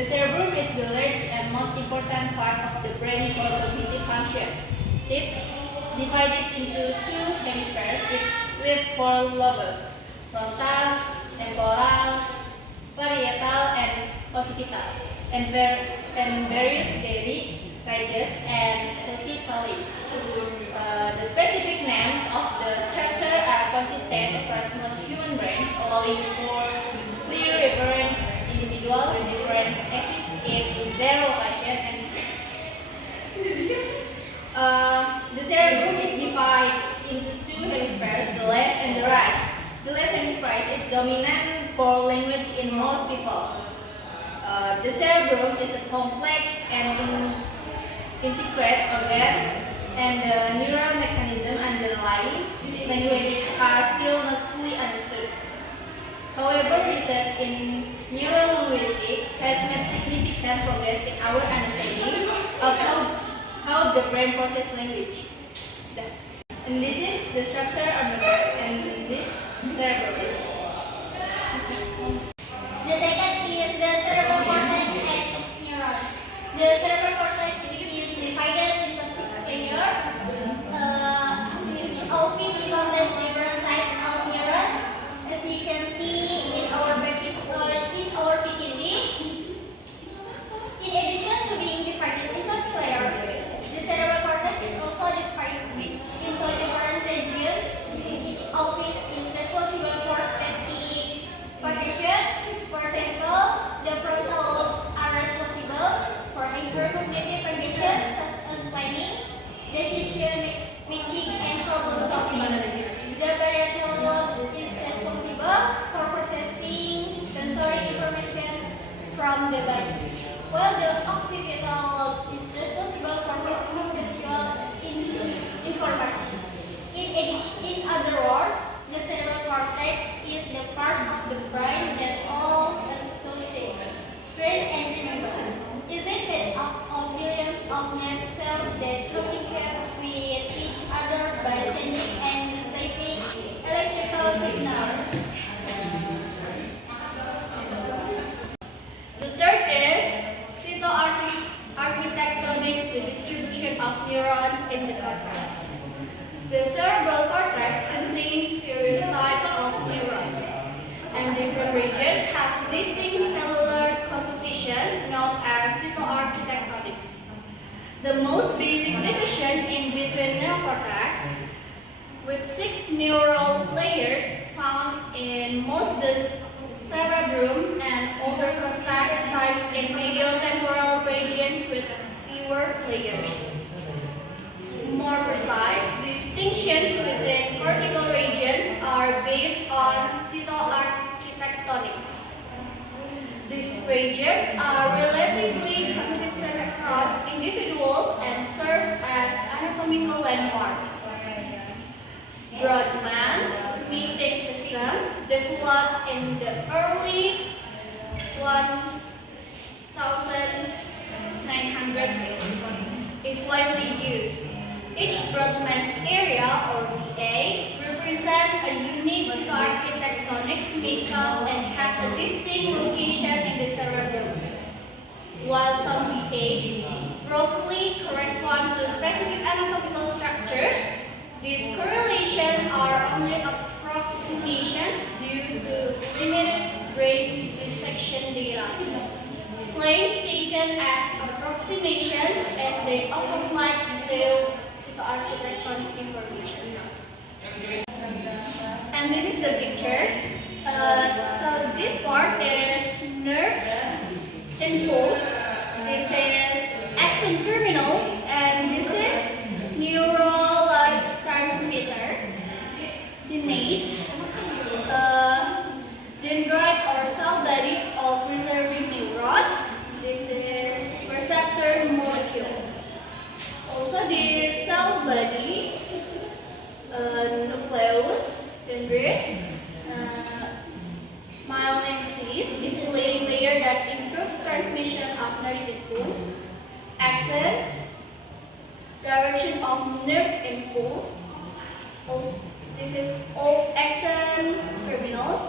The cerebrum is the largest and most important part of the brain for cognitive function. It's divided into two hemispheres, each with four lobes: frontal, temporal, parietal, and occipital, and various regions and sagittalis. The specific names of the structure are consistent across most human brains, allowing for clear reference individual difference exists in their location and strengths. The cerebrum is divided into two hemispheres, the left and the right. The left hemisphere is dominant for language in most people. The cerebrum is a complex and integrated organ, and the neural mechanism underlying language are still not fully understood. However, research in neurolinguistics has made significant progress in our understanding of how the brain processes language. And this is the structure of the brain, and this cerebrum. The second is the cerebral cortex and its neurons. The cerebral cortex is divided into 6 layers, each of which contains different types of neurons. As you can see in our beginning, in addition to being divided into layers, the cerebral cortex is also divided into different regions, each of which is responsible for specific function. For example, the frontal lobes are responsible for hypercognitive functions such as planning, decision making, and problem solving. The parietal lobe is responsible for processing sensory information from the body, while the occipital lobe is responsible for processing visual information. In other words, the cerebral cortex is the part of the brain that all associate brain and remember. Is it made up of billions of nerve cells that communicate with each other by sending and receiving electrical signals? The third is cytoarchitectonics, the distribution of neurons in the cortex. The cerebral cortex contains various types of neurons, and different regions have distinct cellular composition known as cytoarchitectonics. The most basic division in between neocortex, with 6 neural layers found in most the cerebrum, and older cortex types in medial temporal regions with fewer layers. More precise, distinctions within cortical regions are based on cytoarchitectonics. These ranges are relatively consistent across individuals and serve as anatomical landmarks. Brodmann's mapping system, developed in the early 1900s, is widely used. Each Brodmann's area, or BA, represents a unique cytoarchitectonics makeup and has a distinct location in the cerebrum. While some BAs roughly correspond to specific anatomical structures, these correlations are only approximations due to limited brain dissection data. Claims taken as approximations, as they often lack detailed cytoarchitectonic information. And this is the picture. So this part is nerve impulse. This is axon terminal, and this is neurotransmitter, synapse, dendrite or cell body of preserving neuron. This is receptor molecules. Also, this cell body, nucleus, dendrites, myelin sheath, insulating layer that improves transmission of nerve impulse, axon, direction of nerve impulse. This is all axon terminals,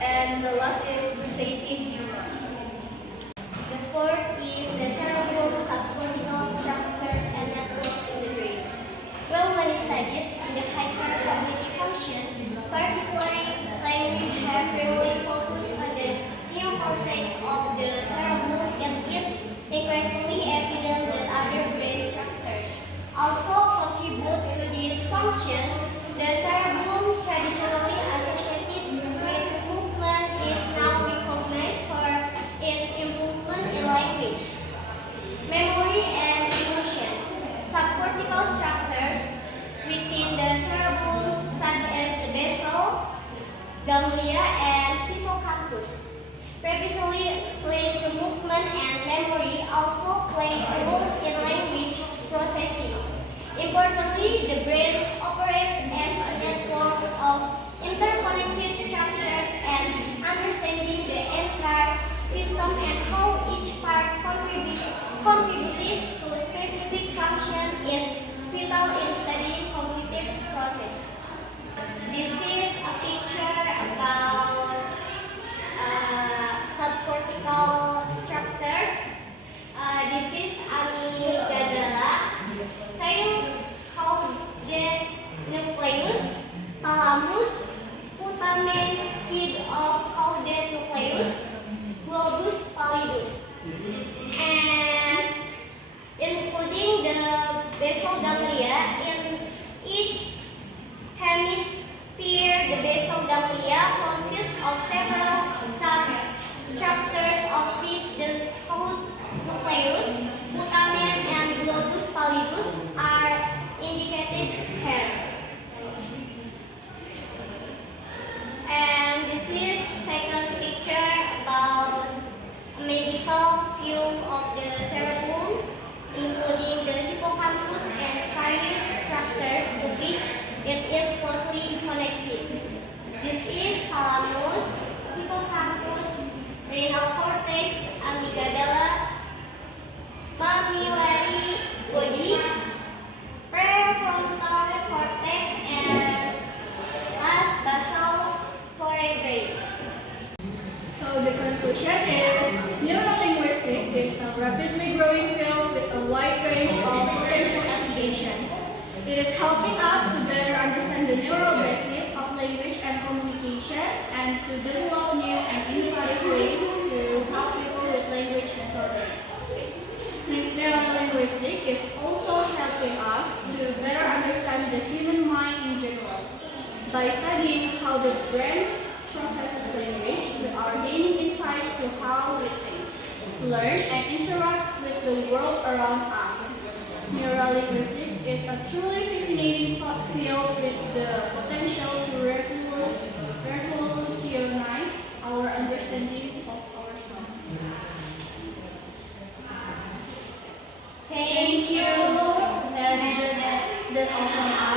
and the last is receiving neurons. basal ganglia. In each hemisphere, the basal ganglia consists of several structures of which the thought nucleus, putamen, and globus pallidus are indicated here. And this is second picture about a medical view of the cerebellum, including the hippocampus and various structures to which it is closely connected. This is thalamus, hippocampus, renal cortex, amygdala, mammillary body, prefrontal cortex, and last basal forebrain. So the conclusion is, neurolinguistics is a rapidly growing field with a wide range of potential applications. It is helping us to better understand the neural basis of language and communication and to develop new and innovative ways to help people with language disorder. Neurolinguistics is also helping us to better understand the human mind in general. By studying how the brain processes language, we are gaining insights to how we think, learn, and interact with the world around us. Neurolinguistics is a truly fascinating field with the potential to revolutionize our understanding of ourselves. Thank you. And that's all from us.